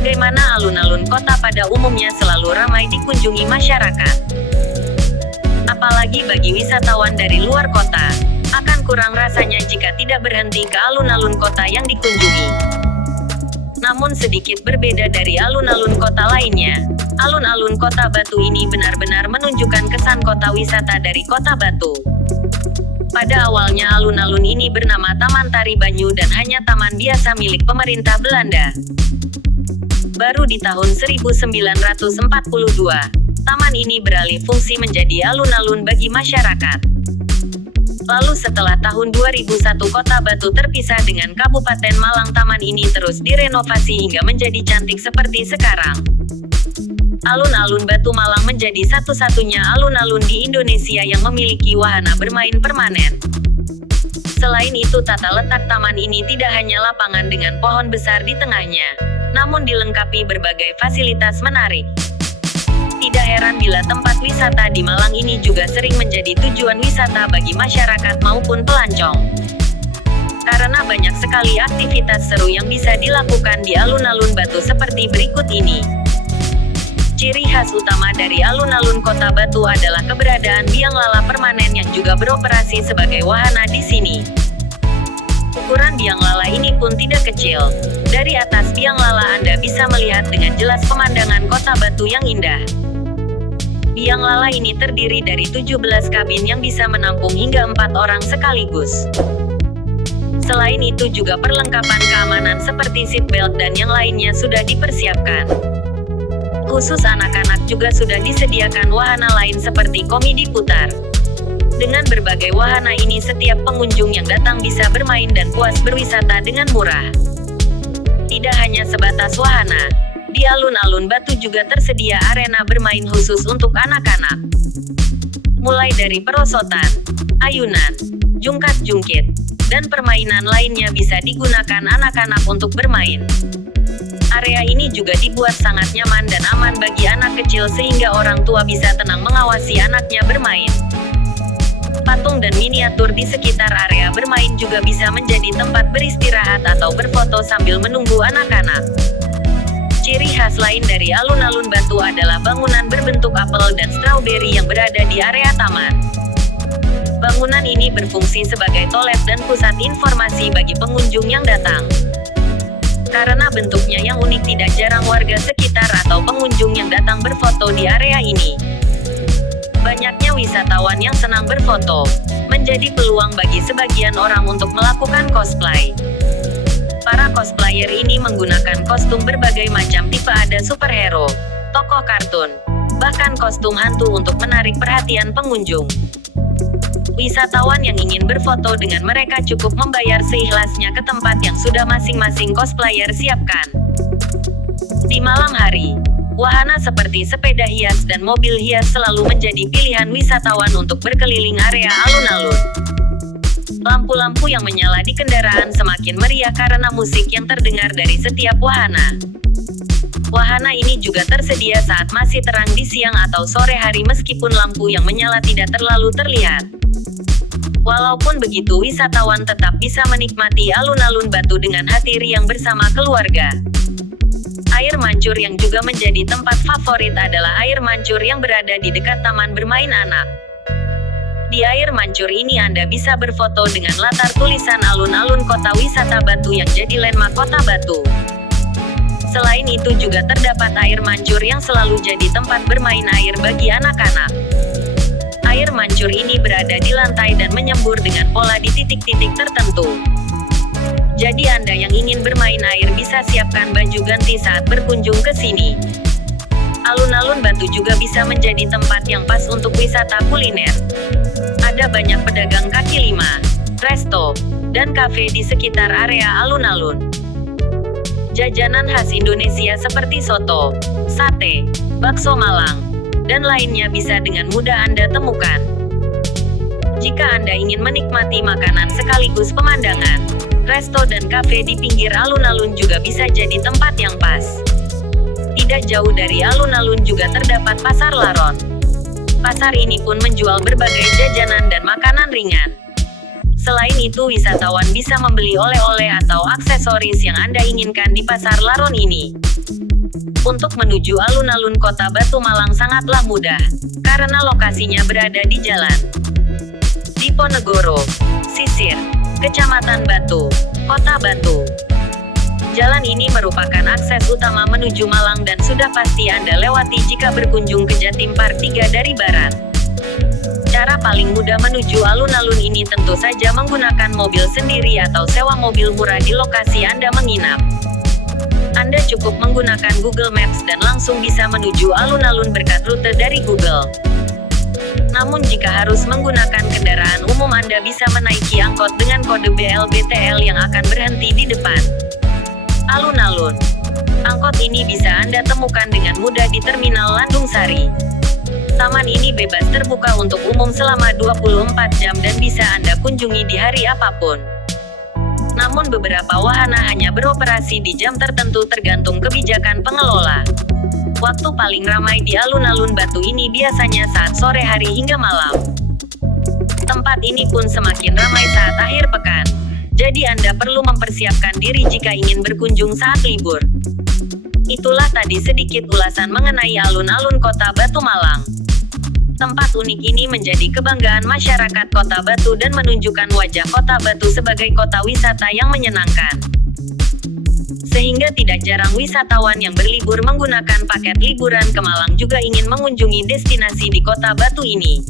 Bagaimana alun-alun kota pada umumnya selalu ramai dikunjungi masyarakat. Apalagi bagi wisatawan dari luar kota, akan kurang rasanya jika tidak berhenti ke alun-alun kota yang dikunjungi. Namun sedikit berbeda dari alun-alun kota lainnya, alun-alun Kota Batu ini benar-benar menunjukkan kesan kota wisata dari Kota Batu. Pada awalnya alun-alun ini bernama Taman Tari Banyu dan hanya taman biasa milik pemerintah Belanda. Baru di tahun 1942, taman ini beralih fungsi menjadi alun-alun bagi masyarakat. Lalu setelah tahun 2001 Kota Batu terpisah dengan Kabupaten Malang, taman ini terus direnovasi hingga menjadi cantik seperti sekarang. Alun-alun Batu Malang menjadi satu-satunya alun-alun di Indonesia yang memiliki wahana bermain permanen. Selain itu, tata letak taman ini tidak hanya lapangan dengan pohon besar di tengahnya, namun dilengkapi berbagai fasilitas menarik. Tidak heran bila tempat wisata di Malang ini juga sering menjadi tujuan wisata bagi masyarakat maupun pelancong. Karena banyak sekali aktivitas seru yang bisa dilakukan di alun-alun Batu seperti berikut ini. Ciri khas utama dari alun-alun Kota Batu adalah keberadaan biang lala permanen yang juga beroperasi sebagai wahana di sini. Ukuran biang lala ini pun tidak kecil. Dari atas biang lala Anda bisa melihat dengan jelas pemandangan Kota Batu yang indah. Biang lala ini terdiri dari 17 kabin yang bisa menampung hingga 4 orang sekaligus. Selain itu juga perlengkapan keamanan seperti seatbelt dan yang lainnya sudah dipersiapkan. Khusus anak-anak juga sudah disediakan wahana lain seperti komedi putar. Dengan berbagai wahana ini setiap pengunjung yang datang bisa bermain dan puas berwisata dengan murah. Tidak hanya sebatas wahana, di alun-alun Batu juga tersedia arena bermain khusus untuk anak-anak. Mulai dari perosotan, ayunan, jungkat-jungkit, dan permainan lainnya bisa digunakan anak-anak untuk bermain. Area ini juga dibuat sangat nyaman dan aman bagi anak kecil sehingga orang tua bisa tenang mengawasi anaknya bermain. Patung dan miniatur di sekitar area bermain juga bisa menjadi tempat beristirahat atau berfoto sambil menunggu anak-anak. Ciri khas lain dari alun-alun Batu adalah bangunan berbentuk apel dan stroberi yang berada di area taman. Bangunan ini berfungsi sebagai toilet dan pusat informasi bagi pengunjung yang datang. Karena bentuknya yang unik, tidak jarang warga sekitar atau pengunjung yang datang berfoto di area ini. Banyaknya wisatawan yang senang berfoto, menjadi peluang bagi sebagian orang untuk melakukan cosplay. Para cosplayer ini menggunakan kostum berbagai macam tipe, ada superhero, tokoh kartun, bahkan kostum hantu untuk menarik perhatian pengunjung. Wisatawan yang ingin berfoto dengan mereka cukup membayar seikhlasnya ke tempat yang sudah masing-masing cosplayer siapkan. Di malam hari, wahana seperti sepeda hias dan mobil hias selalu menjadi pilihan wisatawan untuk berkeliling area alun-alun. Lampu-lampu yang menyala di kendaraan semakin meriah karena musik yang terdengar dari setiap wahana. Wahana ini juga tersedia saat masih terang di siang atau sore hari meskipun lampu yang menyala tidak terlalu terlihat. Walaupun begitu, wisatawan tetap bisa menikmati alun-alun Batu dengan hati riang bersama keluarga. Air mancur yang juga menjadi tempat favorit adalah air mancur yang berada di dekat taman bermain anak. Di air mancur ini Anda bisa berfoto dengan latar tulisan alun-alun kota wisata Batu yang jadi landmark Kota Batu. Selain itu juga terdapat air mancur yang selalu jadi tempat bermain air bagi anak-anak. Air mancur ini berada di lantai dan menyembur dengan pola di titik-titik tertentu. Jadi Anda yang ingin bermain air bisa siapkan baju ganti saat berkunjung ke sini. Alun-alun Batu juga bisa menjadi tempat yang pas untuk wisata kuliner. Ada banyak pedagang kaki lima, resto, dan kafe di sekitar area alun-alun. Jajanan khas Indonesia seperti soto, sate, bakso Malang, dan lainnya bisa dengan mudah Anda temukan. Jika Anda ingin menikmati makanan sekaligus pemandangan, resto dan kafe di pinggir alun-alun juga bisa jadi tempat yang pas. Tidak jauh dari alun-alun juga terdapat Pasar Laron. Pasar ini pun menjual berbagai jajanan dan makanan ringan. Selain itu, wisatawan bisa membeli oleh-oleh atau aksesoris yang Anda inginkan di Pasar Laron ini. Untuk menuju alun-alun Kota Batu Malang sangatlah mudah, karena lokasinya berada di Jalan Diponegoro, Sisir, Kecamatan Batu, Kota Batu. Jalan ini merupakan akses utama menuju Malang dan sudah pasti Anda lewati jika berkunjung ke Jatim Park 3 dari barat. Cara paling mudah menuju alun-alun ini tentu saja menggunakan mobil sendiri atau sewa mobil murah di lokasi Anda menginap. Anda cukup menggunakan Google Maps dan langsung bisa menuju alun-alun berkat rute dari Google. Namun jika harus menggunakan kendaraan umum Anda bisa menaiki angkot dengan kode BLBTL yang akan berhenti di depan alun-alun. Angkot ini bisa Anda temukan dengan mudah di Terminal Landung Sari. Taman ini bebas terbuka untuk umum selama 24 jam dan bisa Anda kunjungi di hari apapun. Namun beberapa wahana hanya beroperasi di jam tertentu tergantung kebijakan pengelola. Waktu paling ramai di alun-alun Batu ini biasanya saat sore hari hingga malam. Tempat ini pun semakin ramai saat akhir pekan. Jadi Anda perlu mempersiapkan diri jika ingin berkunjung saat libur. Itulah tadi sedikit ulasan mengenai alun-alun Kota Batu Malang. Tempat unik ini menjadi kebanggaan masyarakat Kota Batu dan menunjukkan wajah Kota Batu sebagai kota wisata yang menyenangkan. Sehingga tidak jarang wisatawan yang berlibur menggunakan paket liburan ke Malang juga ingin mengunjungi destinasi di Kota Batu ini.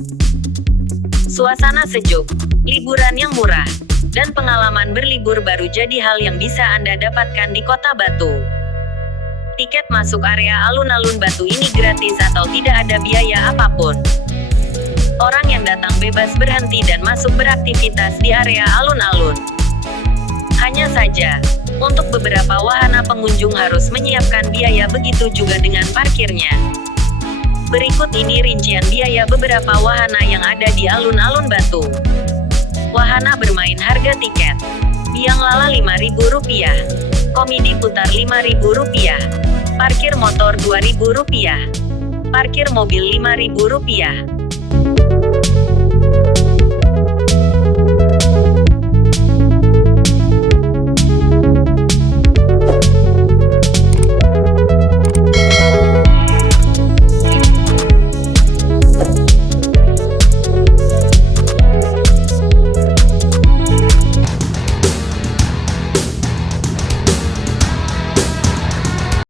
Suasana sejuk, liburan yang murah, dan pengalaman berlibur baru jadi hal yang bisa Anda dapatkan di Kota Batu. Tiket masuk area alun-alun Batu ini gratis atau tidak ada biaya apapun. Orang yang datang bebas berhenti dan masuk beraktivitas di area alun-alun. Hanya saja, untuk beberapa wahana pengunjung harus menyiapkan biaya, begitu juga dengan parkirnya. Berikut ini rincian biaya beberapa wahana yang ada di alun-alun Batu. Wahana bermain harga tiket. Biang lala Rp5.000. Komedi putar Rp5.000. Parkir motor Rp2.000. Parkir mobil Rp5.000.